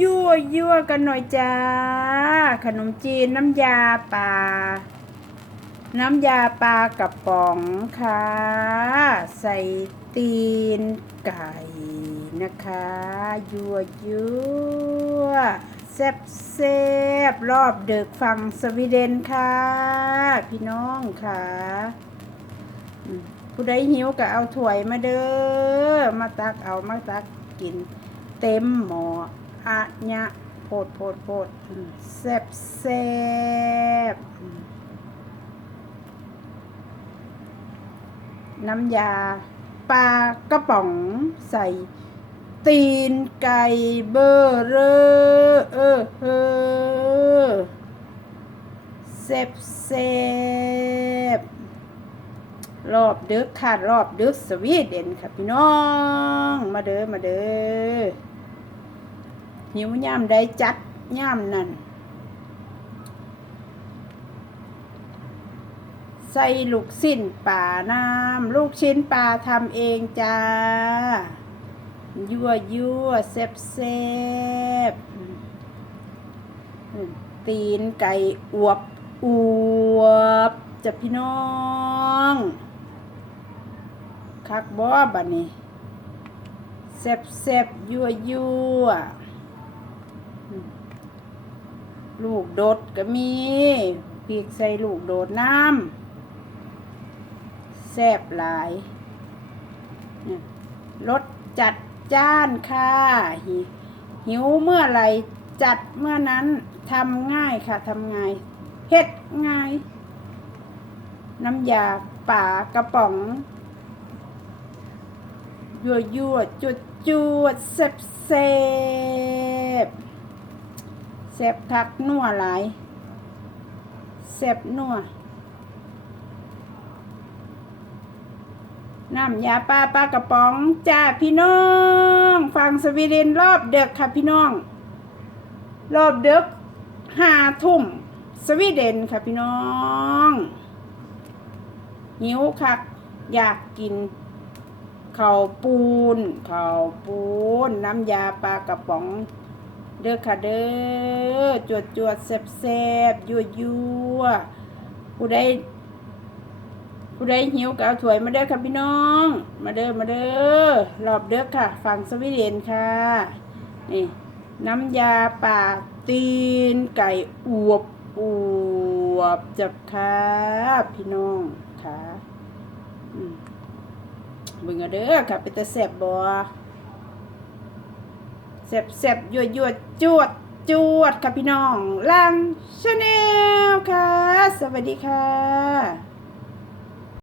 ยั่วยั่วกันหน่อยจ้า ขนมจีนน้ำยาปลา น้ำยาปลากระป๋องค่ะ ใส่ตีนไก่นะคะ ยั่วยั่วแซ่บแซ่บรอบดึกฝั่งสวีเดนค่ะ พี่น้องค่ะ ผู้ใดหิวก็เอาถ้วยมาเด้อ มาตักเอามาตักกิน เต็มหมออะญะโพดโพดโพดอืมแซ่บแซ่บน้ำยาปลากระป๋องใส่ ตีนไก่เบอร์เรอเออเออแซ่บแซ่บรอบดึกค่ะรอบดึกสวีเดนค่ะพี่น้อง มาเด้อมาเด้อ หิวย่ามได้จัดย่ามนั่นใส่ลูกสิ้นป่าน้ำลูกชิ้นปลาทำเองจ้า ยั่วยั่วแซ่บแซ่บตีนไก่อวบอวบจะพี่น้องคักบ่บัดนี้แซ่บแซ่บยั่วยั่ว ลูกโดดก็มีปีกใส่ลูกโดดน้ำแซ่บหลายรสจัดจ้านค่ะหิหิวเมื่อไหร่จัดเมื่อนั้นทำง่ายค่ะทำง่ายเฮ็ดง่าย น้ำยาป่ากระป๋องยั่วยั่วจุดจุดเซบเซบ เซบคักนัวหลายเซบนัวน้ำยาปลาปลากระป๋องจ้าพี่น้อง ฟังสวีเดนรอบเด็กค่ะพี่น้อง รอบเด็กห้าทุ่มสวีเดนค่ะพี่น้อง หิวคัก อยากกินข้าวปูนข้าวปูน น้ำยาปลากระป๋อง เด้อค่ะเด้อจวดจวดแซบแซบยั่วยั่วผู้ใดผู้ใดหิวก็เอาถ้วยมาเด้อค่ะพี่น้อง มาเด้อมาเด้อรอบเด้อค่ะ ฝั่งสวีเดนค่ะนี่น้ำยาป่าตีนไก่อวบอวบจับค่ะพี่น้องค่ะเบิ่งเอาเด้อค่ะเป็นตาแซ่บบ่ แซ่บแซ่บยั่วยั่วจวดจวดค่ะพี่น้องลังชาแนลค่ะ สวัสดีค่ะ